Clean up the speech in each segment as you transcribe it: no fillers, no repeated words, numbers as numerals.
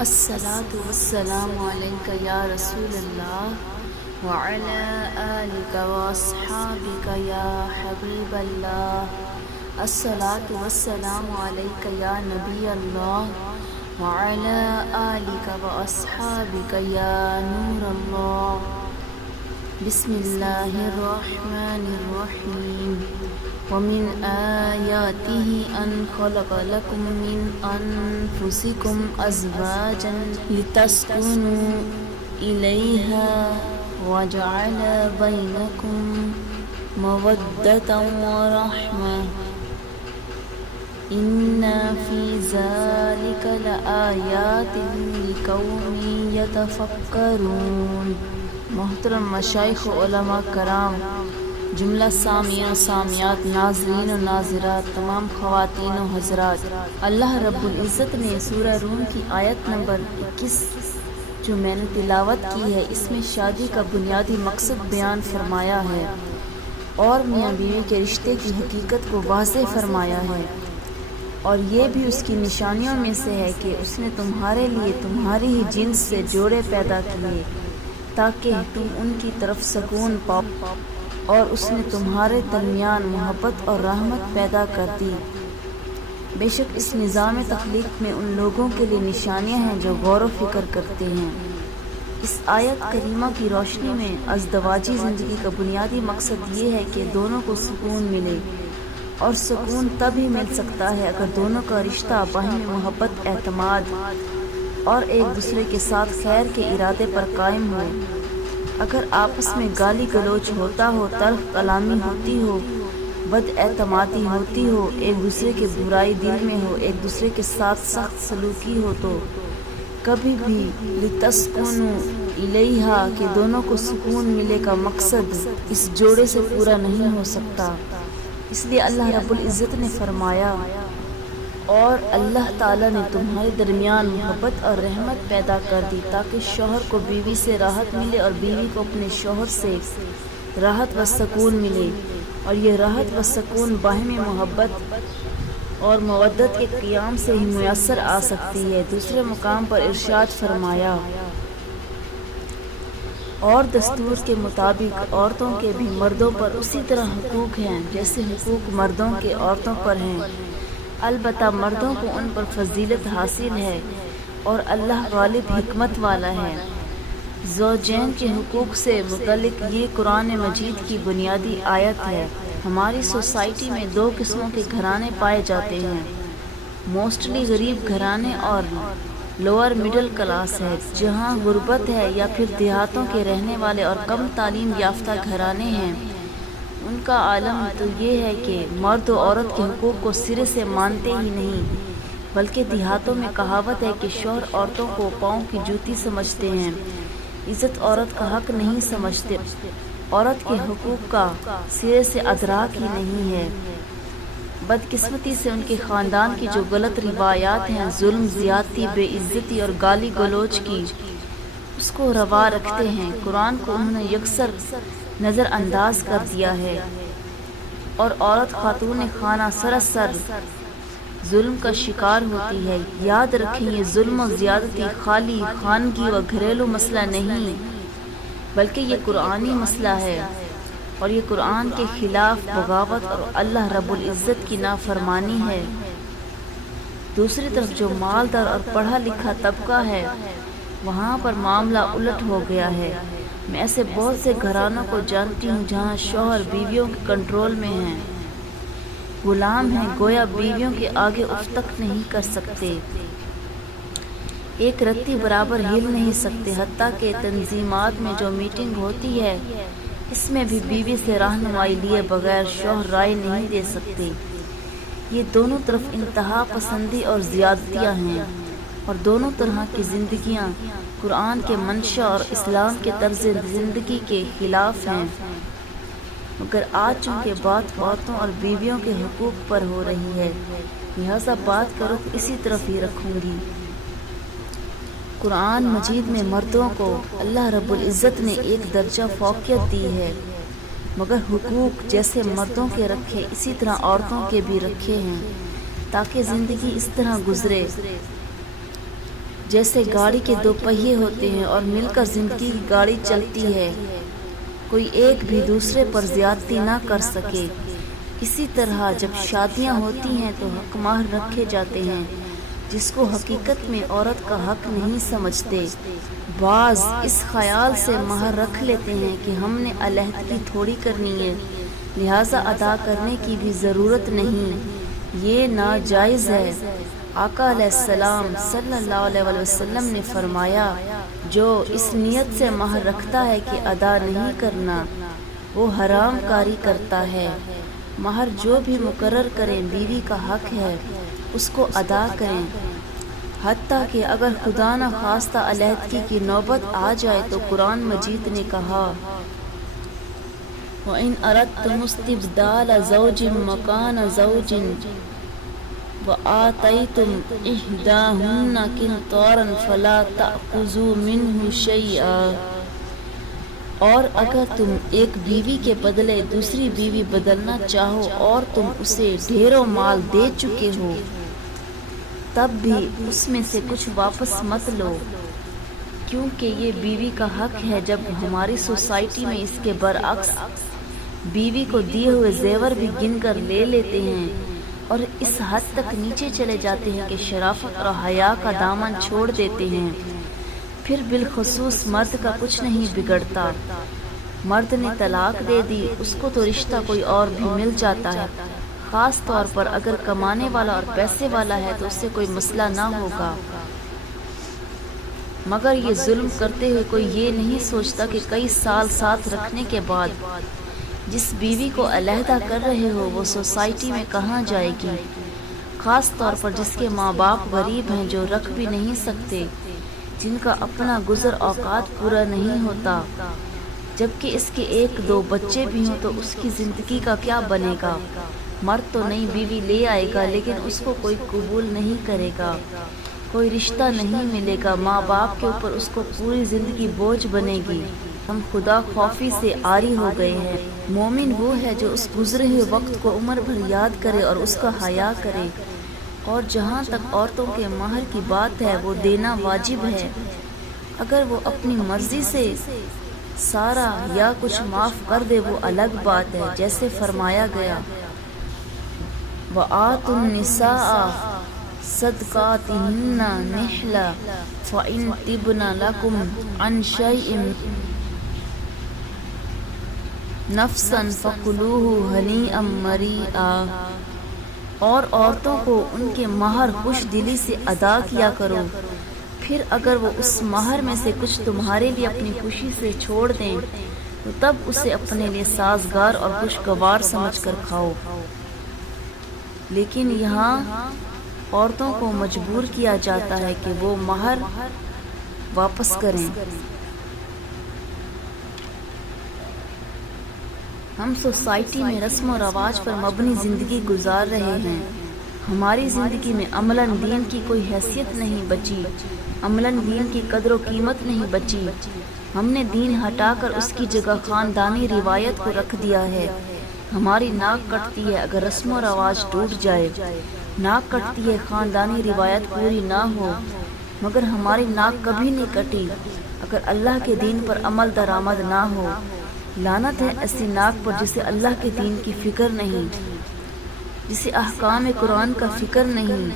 الصلاة والسلام عليك يا رسول الله وعلى آلك وأصحابك يا حبيب الله. الصلاة والسلام عليك يا نبي الله وعلى آلك وأصحابك يا نور الله. بسم الله الرحمن الرحيم. ومن آياته أن خلق لكم من أنفسكم أزواجا لتسكنوا إليها وجعل بينكم مودة ورحمة إن في ذلك لآيات لقوم يتفكرون. محترم مشائخ و علماء کرام، جملہ سامعین و سامعات، ناظرین و ناظرات، تمام خواتین و حضرات، اللہ رب العزت نے سورہ روم کی آیت نمبر 21 جو میں نے تلاوت کی ہے، اس میں شادی کا بنیادی مقصد بیان فرمایا ہے اور میاں بیوی کے رشتے کی حقیقت کو واضح فرمایا ہے، اور یہ بھی اس کی نشانیوں میں سے ہے کہ اس نے تمہارے لیے تمہاری ہی جنس سے جوڑے پیدا کیے تاکہ تم ان کی طرف سکون پاؤ، اور اس نے تمہارے درمیان محبت اور رحمت پیدا کر دی۔ بے شک اس نظام تخلیق میں ان لوگوں کے لیے نشانیاں ہیں جو غور و فکر کرتے ہیں۔ اس آیت کریمہ کی روشنی میں ازدواجی زندگی کا بنیادی مقصد یہ ہے کہ دونوں کو سکون ملے، اور سکون تب ہی مل سکتا ہے اگر دونوں کا رشتہ باہمی محبت، اعتماد اور ایک دوسرے کے ساتھ خیر کے ارادے پر قائم ہو۔ اگر آپس میں گالی گلوچ ہوتا ہو، تلخ کلامی ہوتی ہو، بد اعتمادی ہوتی ہو، ایک دوسرے کے برائی دل میں ہو، ایک دوسرے کے ساتھ سخت سلوکی ہو، تو کبھی بھی لتسکنوا الیہا کہ دونوں کو سکون ملے کا مقصد اس جوڑے سے پورا نہیں ہو سکتا۔ اس لیے اللہ رب العزت نے فرمایا، اور اللہ تعالیٰ نے تمہارے درمیان محبت اور رحمت پیدا کر دی تاکہ شوہر کو بیوی سے راحت ملے اور بیوی کو اپنے شوہر سے راحت و سکون ملے، اور یہ راحت و سکون باہمی محبت اور مودت کے قیام سے ہی میسر آ سکتی ہے۔ دوسرے مقام پر ارشاد فرمایا، اور دستور کے مطابق عورتوں کے بھی مردوں پر اسی طرح حقوق ہیں جیسے حقوق مردوں کے عورتوں پر ہیں، البتہ مردوں کو ان پر فضیلت حاصل ہے، اور اللہ غالب حکمت والا ہے۔ زوجین کے حقوق سے متعلق یہ قرآن مجید کی بنیادی آیت ہے۔ ہماری سوسائٹی میں دو قسموں کے گھرانے پائے جاتے ہیں، موسٹلی غریب گھرانے اور لوور مڈل کلاس ہے، جہاں غربت ہے، یا پھر دیہاتوں کے رہنے والے اور کم تعلیم یافتہ گھرانے ہیں۔ ان کا عالم تو یہ ہے کہ مرد و عورت کے حقوق کو سرے سے مانتے ہی نہیں، بلکہ دیہاتوں میں کہاوت ہے کہ شوہر عورتوں کو پاؤں کی جوتی سمجھتے ہیں، عزت عورت کا حق نہیں سمجھتے، عورت کے حقوق کا سرے سے ادراک ہی نہیں ہے۔ بدقسمتی سے ان کے خاندان کی جو غلط روایات ہیں، ظلم، زیادتی، بے عزتی اور گالی گلوچ کی، اس کو روا رکھتے ہیں۔ قرآن کو انہوں نے یکسر نظر انداز کر دیا ہے، اور عورت خاتون خانہ سراسر ظلم کا شکار ہوتی ہے۔ یاد رکھیں، یہ ظلم و زیادتی خالی خانگی و گھریلو مسئلہ نہیں، بلکہ یہ قرآنی مسئلہ ہے، اور یہ قرآن کے خلاف بغاوت اور اللہ رب العزت کی نافرمانی ہے۔ دوسری طرف جو مالدار اور پڑھا لکھا طبقہ ہے، وہاں پر معاملہ الٹ ہو گیا ہے۔ میں ایسے بہت سے گھرانوں کو جانتی ہوں جہاں شوہر بیویوں کے کنٹرول میں ہیں، غلام ہیں، گویا بیویوں کے آگے اف تک نہیں کر سکتے، ایک رتی برابر ہل نہیں سکتے، حتیٰ کہ تنظیمات میں جو میٹنگ ہوتی ہے، اس میں بھی بیوی سے رہنمائی لیے بغیر شوہر رائے نہیں دے سکتے۔ یہ دونوں طرف انتہا پسندی اور زیادتیاں ہیں، اور دونوں طرح کی زندگیاں قرآن کے منشا اور اسلام کے طرز زندگی کے خلاف ہیں۔ مگر آج چونکہ بات عورتوں اور بیویوں کے حقوق پر ہو رہی ہے، لہذا بات کا رخ اسی طرف ہی رکھوں گی۔ قرآن مجید میں مردوں کو اللہ رب العزت نے ایک درجہ فوقیت دی ہے، مگر حقوق جیسے مردوں کے رکھے اسی طرح عورتوں کے بھی رکھے ہیں، تاکہ زندگی اس طرح گزرے۔ جیسے گاڑی کے دو پہیے ہوتے ہیں اور مل کر زندگی کی گاڑی چلتی ہے، کوئی ایک بھی دوسرے پر زیادتی نہ کر سکے۔ اسی طرح جب شادیاں ہوتی ہیں تو حق مہر رکھے جاتے ہیں، جس کو حقیقت میں عورت کا حق نہیں سمجھتے۔ بعض اس خیال سے مہر رکھ لیتے ہیں کہ ہم نے علیحدگی تھوڑی کرنی ہے، لہٰذا ادا کرنے کی بھی ضرورت نہیں، یہ ناجائز ہے۔ آقا علیہ السلام صلی اللہ علیہ وسلم نے فرمایا، جو اس نیت سے مہر رکھتا ہے کہ ادا نہیں کرنا، وہ حرام کاری کرتا ہے۔ مہر جو بھی مقرر کریں بیوی کا حق ہے اس کو ادا کریں، حتیٰ کہ اگر خدا نہ خواستہ علیحدگی کی نوبت آ جائے تو قرآن مجید نے کہا، وَإِنْ أَرَدْتُمُ اسْتِبْدَالَ زَوْجٍ مَّكَانَ زَوْجٍ وَآتَيْتُمْ إِحْدَاهُنَّ قِنطَارًا فَلَا تَأْخُذُوا مِنْهُ شَيْئًا، اور اگر تم ایک بیوی کے بدلے دوسری بیوی بدلنا چاہو اور تم اسے ڈھیروں مال دے چکے ہو، تب بھی اس میں سے کچھ واپس مت لو، کیونکہ یہ بیوی کا حق ہے۔ جب ہماری سوسائٹی میں اس کے برعکس بیوی کو دیے ہوئے زیور بھی گن کر لے لیتے ہیں اور اس حد تک نیچے چلے جاتے ہیں کہ شرافت اور حیا کا دامن چھوڑ دیتے ہیں، پھر بالخصوص مرد کا کچھ نہیں بگڑتا۔ مرد نے طلاق دے دی، اس کو تو رشتہ کوئی اور بھی مل جاتا ہے، خاص طور پر اگر کمانے والا اور پیسے والا ہے تو اس سے کوئی مسئلہ نہ ہوگا۔ مگر یہ ظلم کرتے ہوئے کوئی یہ نہیں سوچتا کہ کئی سال ساتھ رکھنے کے بعد جس بیوی کو علیحدہ کر رہے ہو وہ سوسائٹی میں کہاں جائے گی، خاص طور پر جس کے ماں باپ غریب ہیں، جو رکھ بھی نہیں سکتے، جن کا اپنا گزر اوقات پورا نہیں ہوتا، جبکہ اس کے ایک دو بچے بھی ہوں تو اس کی زندگی کا کیا بنے گا؟ مرد تو نئی بیوی لے آئے گا لیکن اس کو کوئی قبول نہیں کرے گا، کوئی رشتہ نہیں ملے گا، ماں باپ کے اوپر اس کو پوری زندگی بوجھ بنے گی۔ ہم خدا خوفی سے عاری ہو گئے ہیں۔ مومن وہ ہے جو اس گزرے ہوئے وقت کو عمر بھر یاد کرے اور اس کا حیا کرے، اور جہاں تک عورتوں کے مہر کی بات ہے وہ دینا واجب ہے، اگر وہ اپنی مرضی سے سارا یا کچھ معاف کر دے وہ الگ بات ہے، جیسے فرمایا گیا، وَآتُوا النِّسَاءَ صَدْقَاتِهِنَّ نِحْلَةً فَإِن طِبْنَ لَكُمْ عَن شَيْءٍ نَفْسًا فَكُلُوهُ هَنِيئًا مَرِيئًا، اور عورتوں کو ان کے مہر خوش دلی سے ادا کیا کرو، پھر اگر وہ اس مہر میں سے کچھ تمہارے لیے اپنی خوشی سے چھوڑ دیں تو تب اسے اپنے لیے سازگار اور خوشگوار سمجھ کر کھاؤ۔ لیکن یہاں عورتوں کو مجبور کیا جاتا ہے کہ وہ مہر واپس کریں۔ ہم سوسائٹی میں رسم و رواج پر مبنی زندگی گزار رہے ہیں، ہماری زندگی میں عملاً دین کی کوئی حیثیت نہیں بچی، عملاً دین کی قدر و قیمت نہیں بچی، ہم نے دین ہٹا کر اس کی جگہ خاندانی روایت کو رکھ دیا ہے۔ ہماری ناک کٹتی ہے اگر رسم و رواج ٹوٹ جائے، ناک کٹتی ہے خاندانی روایت پوری نہ ہو، مگر ہماری ناک کبھی نہیں کٹی اگر اللہ کے دین پر عمل درآمد نہ ہو۔ لعنت ہے ایسی ناک پر جسے اللہ کے دین کی فکر نہیں، جسے احکام قرآن کا فکر نہیں،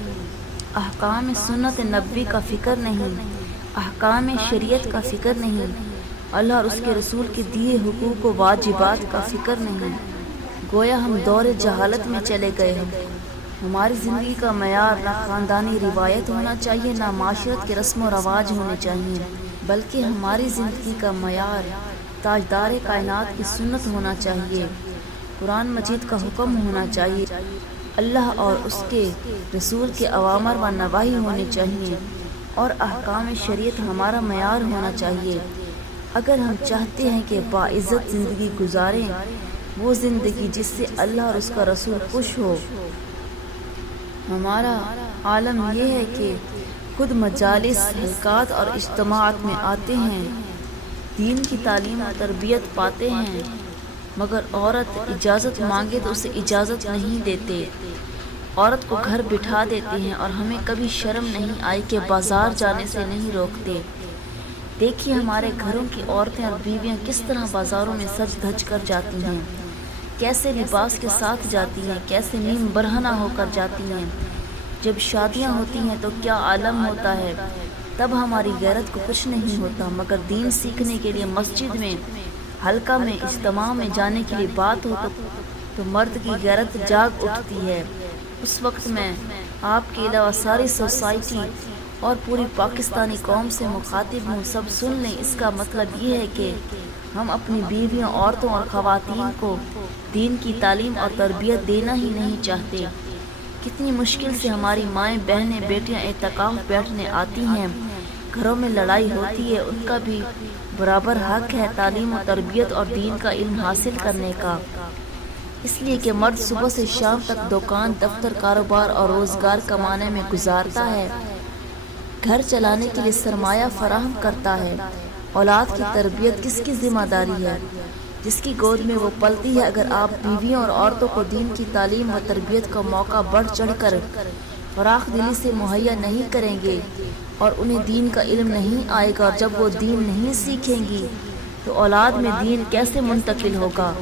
احکام سنت نبوی کا فکر نہیں، احکام شریعت کا فکر نہیں، اللہ اور اس کے رسول کے دیے حقوق و واجبات کا فکر نہیں۔ گویا ہم دور جہالت میں چلے گئے ہیں۔ ہماری زندگی کا معیار نہ خاندانی روایت ہونا چاہیے، نہ معاشرت کے رسم و رواج ہونے چاہیے، بلکہ ہماری زندگی کا معیار تاجدار کائنات کی سنت ہونا چاہیے، قرآن مجید کا حکم ہونا چاہیے، اللہ اور اس کے رسول کے اوامر و نواہی ہونے چاہیے، اور احکام شریعت ہمارا معیار ہونا چاہیے۔ اگر ہم چاہتے ہیں کہ باعزت زندگی گزاریں، وہ زندگی جس سے اللہ اور اس کا رسول خوش ہو۔ ہمارا عالم یہ ہے کہ خود مجالس، حلقات اور اجتماعات میں آتے ہیں، دین کی تعلیم و تربیت پاتے ہیں، مگر عورت اجازت مانگے تو اسے اجازت نہیں دیتے، عورت کو گھر بٹھا دیتے ہیں اور ہمیں کبھی شرم نہیں آئی کہ بازار جانے سے نہیں روکتے۔ دیکھیے ہمارے گھروں کی عورتیں اور بیویاں کس طرح بازاروں میں سج دھج کر جاتی ہیں، کیسے لباس کے ساتھ جاتی ہیں، کیسے نیم برہنہ ہو کر جاتی ہیں۔ جب شادیاں ہوتی ہیں تو کیا عالم ہوتا ہے، تب ہماری غیرت کو کچھ نہیں ہوتا، مگر دین سیکھنے کے لیے مسجد میں، حلقہ میں، اجتماع میں جانے کے لیے بات ہو تو مرد کی غیرت جاگ اٹھتی ہے۔ اس وقت میں آپ کے علاوہ ساری سوسائٹی اور پوری پاکستانی قوم سے مخاطب ہوں، سب سن لیں۔ اس کا مطلب یہ ہے کہ ہم اپنی بیویوں، عورتوں اور خواتین کو دین کی تعلیم اور تربیت دینا ہی نہیں چاہتے۔ کتنی مشکل سے ہماری مائیں، بہنیں، بیٹیاں اعتکاف بیٹھنے آتی ہیں، گھروں میں لڑائی ہوتی ہے، ان کا بھی برابر حق ہے تعلیم و تربیت اور دین کا علم حاصل کرنے کا۔ اس لیے کہ مرد صبح سے شام تک دکان، دفتر، کاروبار اور روزگار کمانے میں گزارتا ہے، گھر چلانے کے لیے سرمایہ فراہم کرتا ہے۔ اولاد کی تربیت کس کی ذمہ داری ہے؟ جس کی گود میں وہ پلتی ہے۔ اگر آپ بیویوں اور عورتوں کو دین کی تعلیم و تربیت کا موقع بڑھ چڑھ کر فراخ دلی سے مہیا نہیں کریں گے اور انہیں دین کا علم نہیں آئے گا، اور جب وہ دین نہیں سیکھیں گی تو اولاد میں دین کیسے منتقل ہوگا؟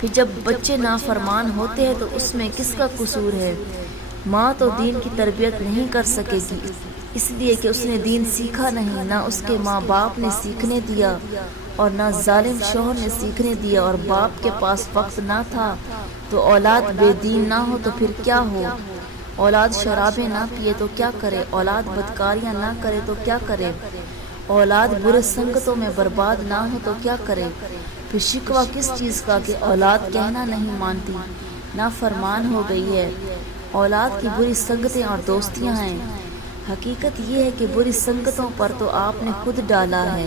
پھر جب بچے نافرمان ہوتے ہیں تو اس میں کس کا قصور ہے؟ ماں تو دین کی تربیت نہیں کر سکے گی، اس لیے کہ اس نے دین سیکھا نہیں، نہ اس کے ماں باپ نے سیکھنے دیا اور نہ ظالم شوہر نے سیکھنے دیا، اور باپ کے پاس وقت نہ تھا تو اولاد بے دین نہ ہو تو پھر کیا ہو؟ اولاد شرابیں نہ پیے تو کیا کرے؟ اولاد بدکاریاں نہ کرے تو کیا کرے؟ اولاد برے سنگتوں میں برباد نہ ہو تو کیا کرے؟ پھر شکوہ کس چیز کا کہ اولاد کہنا نہیں مانتی، نافرمان ہو گئی ہے۔ اولاد کی بری سنگتیں اور دوستیاں ہیں۔ حقیقت یہ ہے کہ بری سنگتوں پر تو آپ نے خود ڈالا ہے۔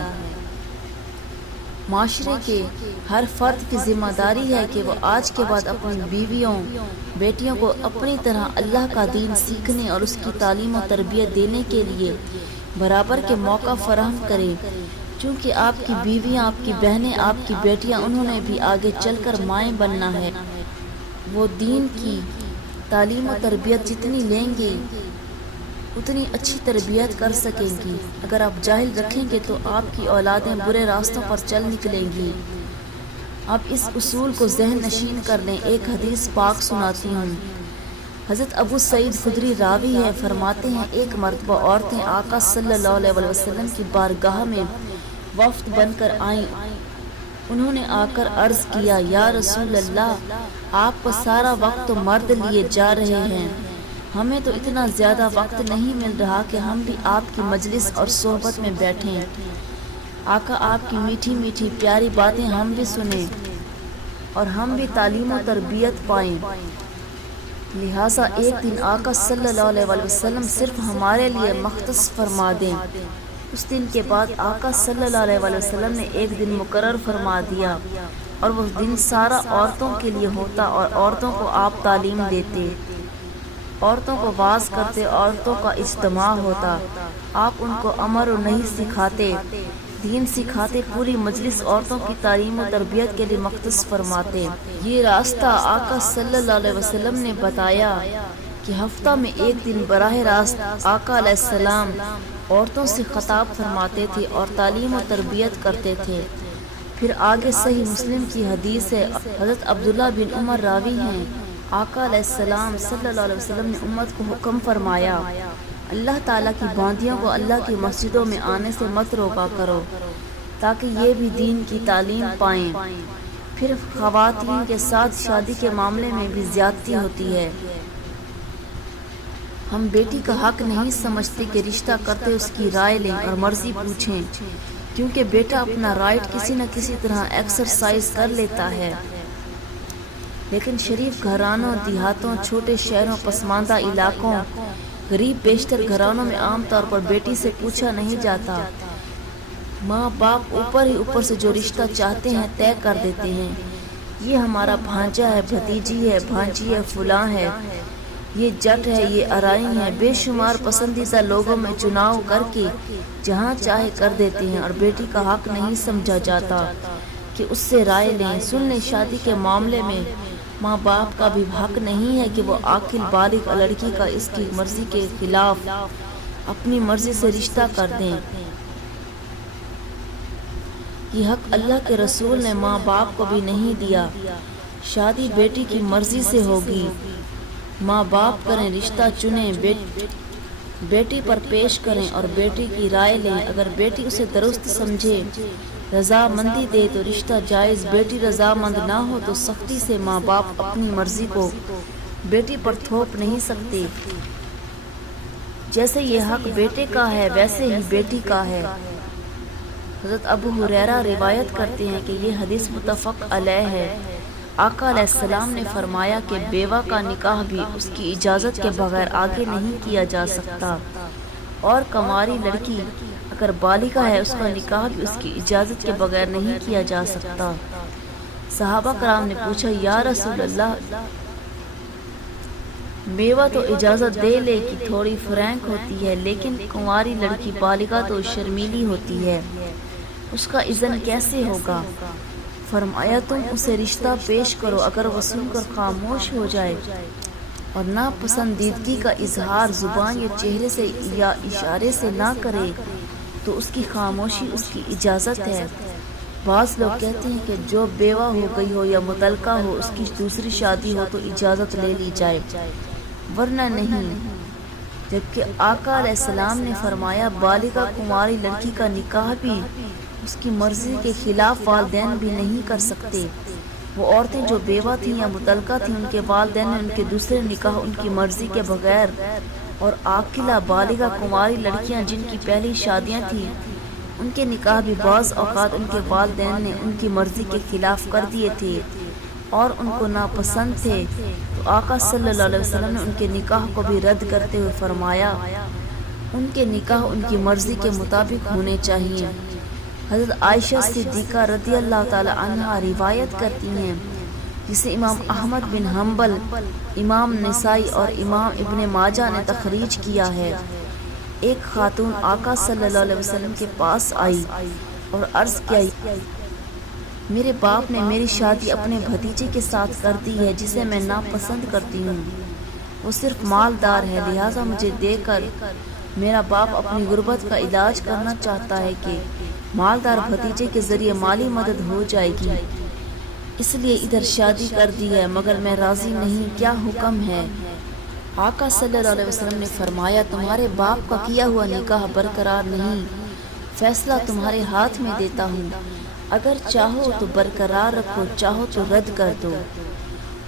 معاشرے کے ہر فرد کی ذمہ داری ہے کہ وہ آج کے بعد اپنی بیویوں، بیٹیوں کو اپنی طرح اللہ کا دین سیکھنے اور اس کی تعلیم و تربیت دینے کے لیے برابر کے موقع فراہم کرے، چونکہ آپ کی بیویاں، آپ کی بہنیں، آپ کی بیٹیاں، انہوں نے بھی آگے چل کر مائیں بننا ہے۔ وہ دین کی تعلیم و تربیت جتنی لیں گے اتنی اچھی تربیت کر سکیں گی۔ اگر آپ جاہل رکھیں گے تو آپ کی اولادیں برے راستوں پر چل نکلیں گی۔ اب اس اصول کو ذہن نشین کر لیں۔ ایک حدیث پاک سناتی ہوں۔ حضرت ابو سعید خدری راوی ہے، فرماتے ہیں ایک مرتبہ عورتیں آقا صلی اللہ علیہ وسلم کی بارگاہ میں وفد بن کر آئیں۔ انہوں نے آ کر عرض کیا، یا رسول اللہ، آپ کو سارا وقت تو مرد لیے جا رہے ہیں، ہمیں تو اتنا زیادہ وقت نہیں مل رہا کہ ہم بھی آپ کی مجلس اور صحبت میں بیٹھیں۔ آقا، آپ کی میٹھی میٹھی پیاری باتیں ہم بھی سنیں اور ہم بھی تعلیم و تربیت پائیں۔ لہٰذا ایک دن آقا صلی اللہ علیہ وسلم صرف ہمارے لیے مختص فرما دیں۔ اس دن کے بعد آقا صلی اللہ علیہ وسلم نے ایک دن مقرر فرما دیا اور وہ دن سارا عورتوں کے لیے ہوتا اور عورتوں کو آپ تعلیم دیتے، عورتوں کو واعظ کرتے، عورتوں کا اجتماع ہوتا، آپ ان کو امر و نہی سکھاتے، دین سکھاتے، پوری مجلس عورتوں کی تعلیم و تربیت کے لیے مختص فرماتے۔ یہ راستہ آقا صلی اللہ علیہ وسلم نے بتایا کہ ہفتہ میں ایک دن براہ راست آقا علیہ السلام عورتوں سے خطاب فرماتے تھے اور تعلیم و تربیت کرتے تھے۔ پھر آگے صحیح مسلم کی حدیث ہے، حضرت عبداللہ بن عمر راوی ہیں، آقا علیہ السلام صلی اللہ علیہ وسلم نے امت کو حکم فرمایا، اللہ تعالیٰ کی باندیوں کو اللہ کی مسجدوں میں آنے سے مت روکا کرو تاکہ یہ بھی دین کی تعلیم پائیں۔ پھر خواتین کے ساتھ شادی کے معاملے میں بھی زیادتی ہوتی ہے۔ ہم بیٹی کا حق نہیں سمجھتے کہ رشتہ کرتے اس کی رائے لیں اور مرضی پوچھیں، کیونکہ بیٹا اپنا رائٹ کسی نہ کسی طرح ایکسرسائز کر لیتا ہے، لیکن شریف گھرانوں، دیہاتوں، چھوٹے شہروں، پسماندہ علاقوں، غریب بیشتر گھرانوں میں عام طور پر بیٹی سے پوچھا نہیں جاتا۔ ماں باپ اوپر ہی اوپر سے جو رشتہ چاہتے ہیں طے کر دیتے ہیں، یہ ہمارا بھانجا ہے، بھتیجی ہے، بھانجی ہے، فلاں ہے، یہ جٹ ہے، یہ ارائیں ہے، بے شمار پسندیدہ لوگوں میں چناؤ کر کے جہاں چاہے کر دیتے ہیں، اور بیٹی کا حق نہیں سمجھا جاتا کہ اس سے رائے لیں، سن لیں۔ شادی کے معاملے میں ماں باپ کا بھی حق نہیں ہے کہ وہ عاقل بالغ لڑکی کا اس کی مرضی کے خلاف اپنی مرضی سے رشتہ کر دیں۔ یہ حق اللہ کے رسول نے ماں باپ کو بھی نہیں دیا۔ شادی بیٹی کی مرضی سے ہوگی، ماں باپ کریں رشتہ چنیں، بیٹی پر پیش کریں اور بیٹی کی رائے لیں۔ اگر بیٹی اسے درست سمجھے، رضامندی دے تو رشتہ جائز۔ بیٹی رضامند نہ ہو تو سختی سے ماں باپ اپنی مرضی کو بیٹی پر تھوپ نہیں سکتے۔ جیسے یہ حق بیٹے کا ہے ویسے ہی بیٹی کا ہے۔ حضرت ابو ہریرہ روایت کرتے ہیں کہ یہ حدیث متفق علیہ ہے۔ آقا علیہ السلام نے فرمایا کہ بیوہ کا نکاح بھی اس کی اجازت کے بغیر آگے نہیں کیا جا سکتا، اور کنواری لڑکی اگر بالغہ ہے اس کا نکاح بھی اس کی اجازت کے بغیر نہیں کیا جا سکتا۔ صحابہ کرام نے پوچھا، یا رسول اللہ، بیوہ تو اجازت دے لے کہ تھوڑی فرینک ہوتی ہے، لیکن کنواری لڑکی بالغہ تو شرمیلی ہوتی ہے، اس کا اذن کیسے ہوگا؟ فرمایا، تم اسے رشتہ پیش کرو، اگر وہ سن کر خاموش ہو جائے اور ناپسندیدگی کا اظہار زبان یا چہرے سے یا اشارے سے نہ کرے تو اس کی خاموشی اس کی اجازت ہے۔ بعض لوگ کہتے ہیں کہ جو بیوہ ہو گئی ہو یا مطلقہ ہو اس کی دوسری شادی ہو تو اجازت لے لی جائے، ورنہ نہیں، جبکہ آقا علیہ السلام نے فرمایا بالغہ کنواری لڑکی کا نکاح بھی اس کی مرضی کے خلاف والدین بھی نہیں کر سکتے۔ وہ عورتیں جو بیوہ تھیں یا مطلقہ تھیں، ان کے والدین نے ان کے دوسرے نکاح ان کی مرضی کے بغیر، اور عاقلہ بالغہ کنواری لڑکیاں جن کی پہلی شادیاں تھیں ان کے نکاح بھی بعض اوقات ان کے والدین نے ان کی مرضی کے خلاف کر دیے تھے اور ان کو ناپسند تھے، تو آقا صلی اللہ علیہ وسلم نے ان کے نکاح کو بھی رد کرتے ہوئے فرمایا، ان کے نکاح ان کی مرضی کے مطابق ہونے چاہیے۔ حضرت عائشہ صدیقہ رضی اللہ تعالی عنہا روایت کرتی ہیں، جسے امام احمد بن حنبل، امام نسائی اور امام ابن ماجہ نے تخریج کیا ہے۔ ایک خاتون آقا صلی اللہ علیہ وسلم کے پاس آئی اور عرض کیا، میرے باپ نے میری شادی اپنے بھتیجے کے ساتھ کر دی ہے جسے میں ناپسند کرتی ہوں، وہ صرف مالدار ہے، لہٰذا مجھے دے کر میرا باپ اپنی غربت کا علاج کرنا چاہتا ہے کہ مالدار بھتیجے کے ذریعے مالی مدد ہو جائے گی، اس لیے ادھر شادی کر دی ہے، مگر میں راضی نہیں، کیا حکم ہے؟ آقا صلی اللہ علیہ وسلم نے فرمایا، تمہارے باپ کا کیا ہوا نکاح برقرار نہیں، فیصلہ تمہارے ہاتھ میں دیتا ہوں، اگر چاہو تو برقرار رکھو، چاہو تو رد کر دو۔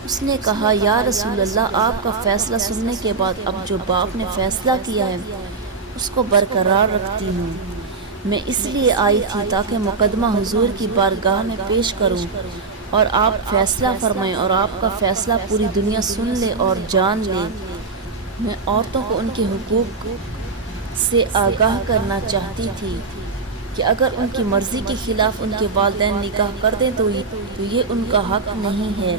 اس نے کہا، یا رسول اللہ، آپ کا فیصلہ سننے کے بعد اب جو باپ نے فیصلہ کیا ہے اس کو برقرار رکھتی ہوں۔ میں اس لیے آئی تھی تاکہ مقدمہ حضور کی بارگاہ میں پیش کروں اور آپ فیصلہ فرمائیں اور آپ کا فیصلہ پوری دنیا سن لے اور جان لے۔ میں عورتوں کو ان کے حقوق سے آگاہ کرنا چاہتی تھی کہ اگر ان کی مرضی کے خلاف ان کے والدین نکاح کر دیں تو یہ ان کا حق نہیں ہے،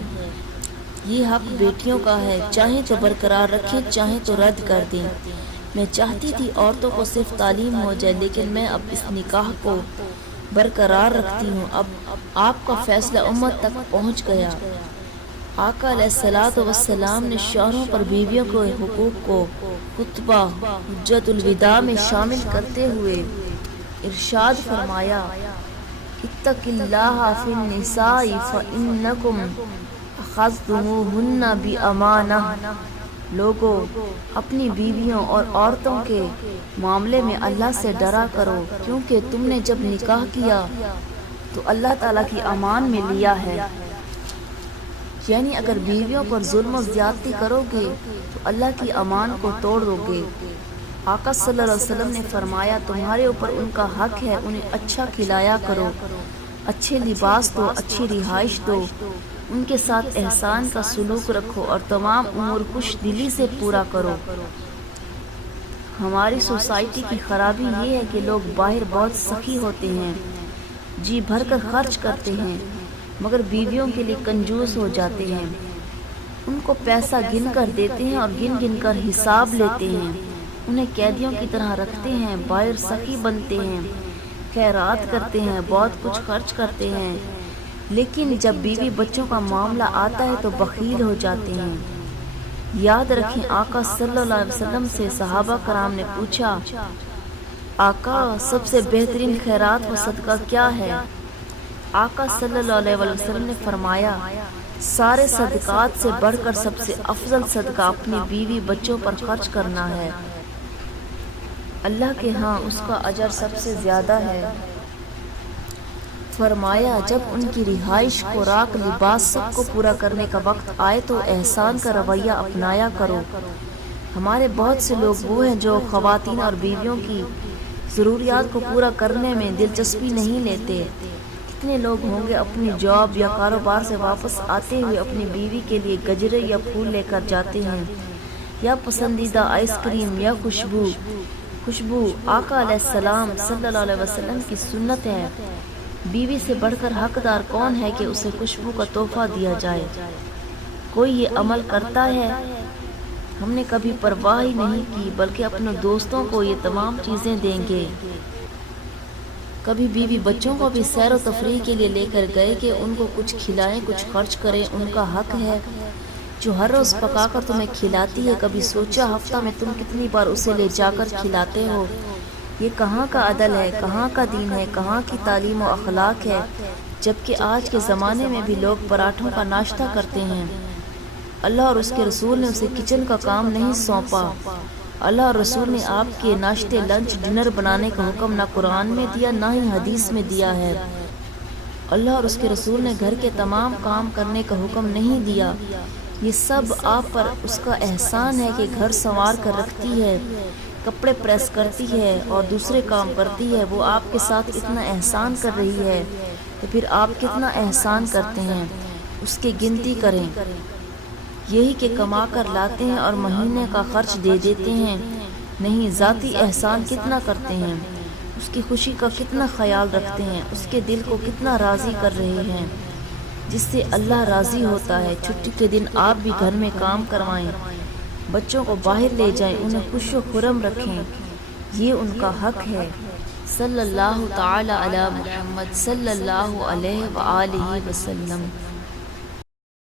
یہ حق بیٹیوں کا ہے، چاہیں تو برقرار رکھیں، چاہیں تو رد کر دیں۔ میں چاہتی تھی عورتوں کو صرف تعلیم ہو جائے، لیکن میں اب اس نکاح کو برقرار رکھتی ہوں۔ اب آپ کا فیصلہ امت تک پہنچ گیا۔ آقا علیہ السلام نے شوہروں پر بیویوں کے حقوق کو خطبہ حجۃ الوداع میں شامل کرتے ہوئے ارشاد فرمایا، اتق اللہ فی النساء فإنکم اخذتموہن بأمانہ۔ لوگوں، اپنی بیویوں اور عورتوں کے معاملے میں اللہ سے ڈرا کرو، کیونکہ تم نے جب نکاح کیا تو اللہ تعالیٰ کی امان میں لیا ہے، یعنی اگر بیویوں پر ظلم و زیادتی کرو گے تو اللہ کی امان کو توڑو گے۔ آقا صلی اللہ علیہ وسلم نے فرمایا، تمہارے اوپر ان کا حق ہے، انہیں اچھا کھلایا کرو، اچھے لباس دو، اچھی رہائش دو، ان کے ساتھ احسان کا سلوک رکھو اور تمام امور خوش دلی سے پورا کرو۔ ہماری سوسائٹی کی خرابی یہ ہے کہ لوگ باہر بہت سخی ہوتے ہیں، جی بھر کر خرچ کرتے ہیں، مگر بیویوں کے لیے کنجوس ہو جاتے ہیں، ان کو پیسہ گن کر دیتے ہیں اور گن گن کر حساب لیتے ہیں، انہیں قیدیوں کی طرح رکھتے ہیں، باہر سخی بنتے ہیں، خیرات کرتے ہیں، بہت کچھ خرچ کرتے ہیں، لیکن جب بیوی بچوں کا معاملہ آتا ہے تو بخیل ہو جاتے ہیں۔ یاد رکھیں آقا صلی اللہ علیہ وسلم سے صحابہ کرام نے پوچھا، آقا سب سے بہترین خیرات و صدقہ کیا ہے؟ آقا صلی اللہ علیہ وسلم نے فرمایا، سارے صدقات سے بڑھ کر سب سے افضل صدقہ اپنی بیوی بچوں پر خرچ کرنا ہے، اللہ کے ہاں اس کا اجر سب سے زیادہ ہے۔ فرمایا جب ان کی رہائش، خوراک، لباس سب کو پورا کرنے کا وقت آئے تو احسان کا رویہ اپنایا کرو۔ ہمارے بہت سے لوگ وہ ہیں جو خواتین اور بیویوں کی ضروریات کو پورا کرنے میں دلچسپی نہیں لیتے۔ کتنے لوگ ہوں گے اپنی جاب یا کاروبار سے واپس آتے ہوئے اپنی بیوی کے لیے گجرے یا پھول لے کر جاتے ہیں، یا پسندیدہ آئس کریم یا خوشبو۔ آقا علیہ السلام صلی اللہ علیہ وسلم کی سنت ہے، بیوی سے بڑھ کر حقدار کون ہے کہ اسے خوشبو کا تحفہ دیا جائے؟ کوئی یہ عمل کرتا ہے؟ ہم نے کبھی پرواہ ہی نہیں کی، بلکہ اپنے دوستوں کو یہ تمام چیزیں دیں گے۔ کبھی بیوی بچوں کو بھی سیر و تفریح کے لیے لے کر گئے کہ ان کو کچھ کھلائیں، کچھ خرچ کریں، ان کا حق ہے۔ جو ہر روز پکا کر تمہیں کھلاتی ہے، کبھی سوچا ہفتہ میں تم کتنی بار اسے لے جا کر کھلاتے ہو؟ یہ کہاں کا عدل ہے، کہاں کا دین ہے، کہاں کی تعلیم و اخلاق ہے؟ جبکہ آج کے زمانے میں بھی لوگ پراٹھوں کا ناشتہ کرتے ہیں۔ اللہ اور اس کے رسول نے اسے کچن کا کام نہیں سونپا۔ اللہ اور رسول نے آپ کے ناشتے، لنچ، ڈنر بنانے کا حکم نہ قرآن میں دیا، نہ ہی حدیث میں دیا ہے۔ اللہ اور اس کے رسول نے گھر کے تمام کام کرنے کا حکم نہیں دیا۔ یہ سب آپ پر اس کا احسان ہے کہ گھر سنوار کر رکھتی ہے، کپڑے پریس کرتی ہے اور دوسرے کام کرتی ہے۔ وہ آپ کے ساتھ اتنا احسان کر رہی ہے تو پھر آپ کتنا احسان کرتے ہیں، اس کی گنتی کریں۔ یہی کہ کما کر لاتے ہیں اور مہینے کا خرچ دے دیتے ہیں، نہیں ذاتی احسان کتنا کرتے ہیں، اس کی خوشی کا کتنا خیال رکھتے ہیں، اس کے دل کو کتنا راضی کر رہے ہیں، جس سے اللہ راضی ہوتا ہے۔ چھٹی کے دن آپ بھی گھر میں کام کروائیں، بچوں کو باہر لے جائیں، انہیں خوش و خرم رکھیں، یہ ان کا حق ہے۔ صلی اللہ تعالی علی محمد صلی اللہ علیہ وآلہ وسلم۔